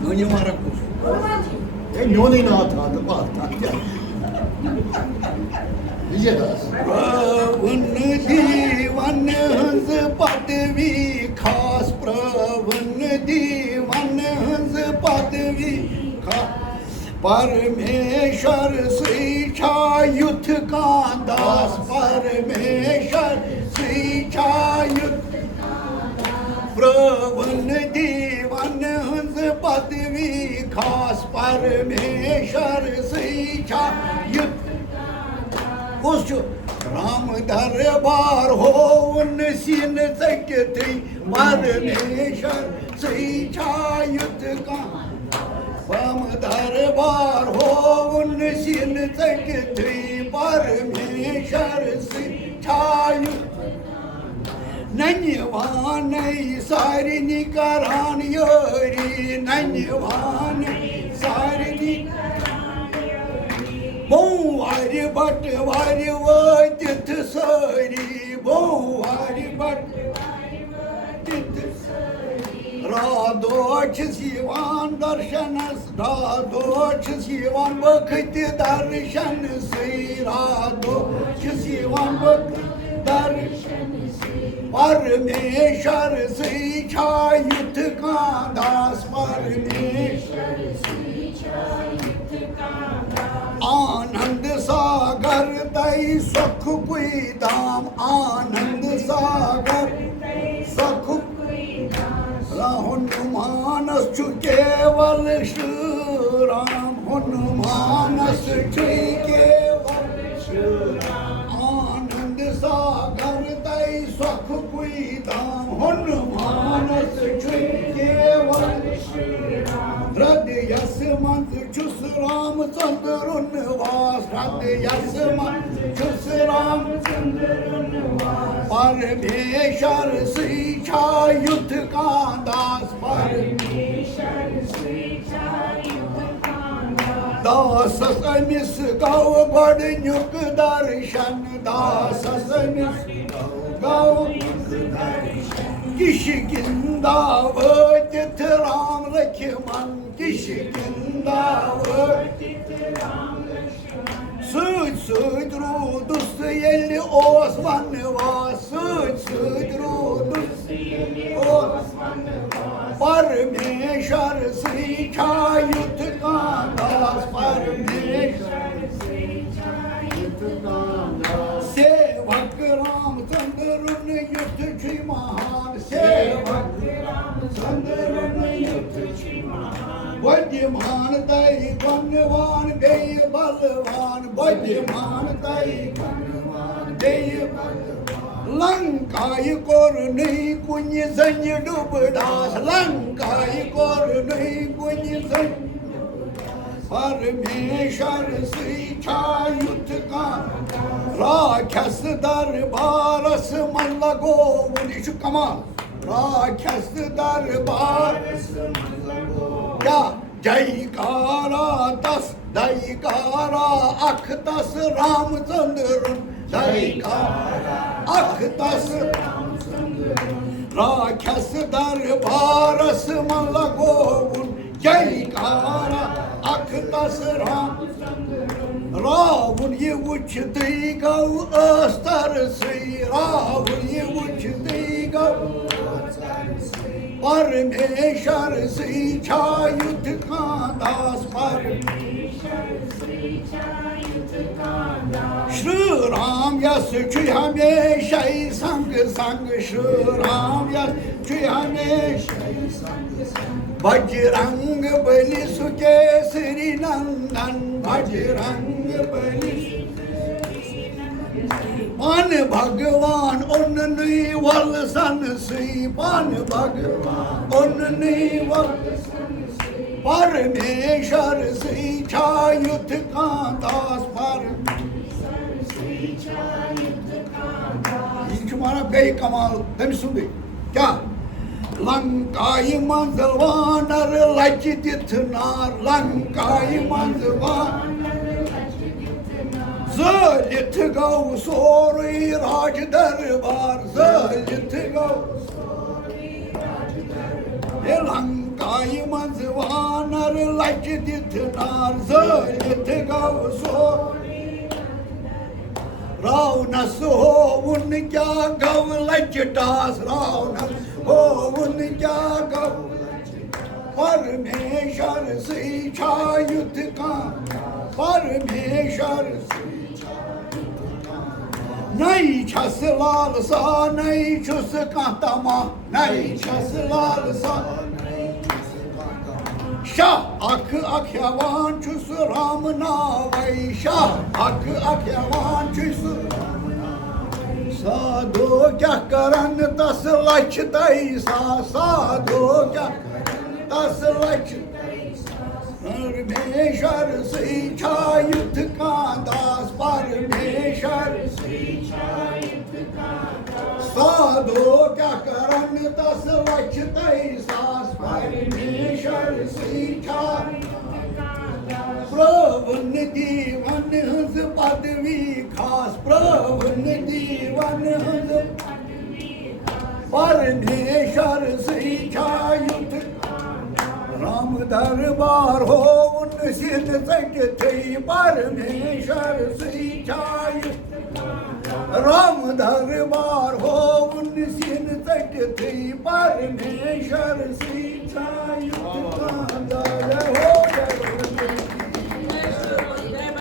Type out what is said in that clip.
Ну не маракуш. Не он и на отраду, प्रवन दीवन हंस पदवी खास प्रवन दीवन हंस पदवी खास परमेश्वर श्रीछायुथ का दास परमेश्वर श्रीछायुथ प्रवन दीवन हंस पदवी खास परमेश्वर श्रीछायुथ कुछ राम दरबार हो सीन सकती परमेश्वर श्रीछायुथ का राम दरबार हो सीन सकती परमेश्वर श्रीछायुथ नन्यवान सारिनी करान योरी नन्यवान सारिनी बोवारी बट वारी वतिथ सरी बोवारी बट राधोच शिवान दर्शन राधोच शिवान बखत दर्शन से राधोच शिवान बखत दर्शन परमेश्वर श्रीछायुथ का दास परमेश्वर श्रीछायुथ का आनंद सागर दई सुख कोई धाम आनंद सागर सुख हनुमानस छु केवल श्री राम हनुमानस छु केवल श्री राम आनंद सागर दई सुख कोई धाम हनुमानस छु केवल श्री राम हृदय मंत्र छुस रामचंद्र वास हृदय मंत्र छुस रामचंद्र परमेश्वर श्रीछायुथ का दास परमेश्वर श्रीछायुथ का दास समिस गौ बड़नुक दर्शन दास समिस गौ किशकिंदा वतिथ राम लक्ष्मण किशकिंदा वतिथ राम लक्ष्मण सूद सूद रूदुस येली ओस वनवास सूद सूद रूदुस येली ओस वनवास परमेश्वर श्रीछायुथ का दास परमेश्वर श्रीछायुथ का दास सेवक रामचंद्र युद्ध छी महान सेवक रामचंद्र युद्ध छी महान बुद्धिमान दई गुणवान देय बलवान बुद्धिमान दई गुणवान देय बलवान लंकाई कोर नहीं कुछ संग डुबदास लंकाई कोर नहीं कुछ संग परमेश्वर श्रीछायुथ का राक्षस दरबारस मन लगो उनिश कमाल राक्षस दरबारस मन लगो क्या जयकारा दस जयकारा अख दस रामचंद्र जयकारा अख दस रामचंद्र राक्षस दरबारस मन लगो जयकारा अख दस रामचंद्र रावण ये उछते गौ अस्तर से रावण ये उछते गौ परमेश्वर श्रीछायुथ का दास परमेश्वर श्रीछायुथ का दास श्री राम यश छु हमेशा संग संग श्री राम यश छु हमेशा संग संग बजरंग बलि सुकेसरी नंदन बजरंग बलि पान भगवान उन्नी वल सन सी पान भगवान उन्नी वल परमेश्वर श्रीछायुथ का दास परमेश्वर श्रीछायुथ का दास ये तुम्हारा बे कमाल तुम सुने क्या लंकाई मंजलवानर लचित नार लंकाई मंजलवानर जलित गौ सोरी राज दरबार जलित गौ सोरी राज दरबार जाई मंज वानर लच दिथ नार जलिथ गाव सो रावणस होऊन क्या गव लचटास रावणस होऊन क्या गव परमेश्वर से छायुत का परमेश्वर नहीं छस लाल सा नहीं छुस कांतमा नहीं छस लाल सा शाह अख अख्यावान छुस राम नावै शाह अख अख्यावान छुस साधो क्या करन तस लक्ष तैसा साधो क्या तस लक्ष परमेश्वर से छायुत का दास परमेश्वर साधो क्या करन तस लक्ष तैसास परमेश्वर से प्रभु ने दीवन हंस पदवी खास प्रभु ने दीवन हंस परमेश्वर से छायुत राम दरबार हो उन सिद्ध सट थी परमेश्वर से छायुत राम दरबार हो उन सिद्ध सट थी परमेश्वर से छायुत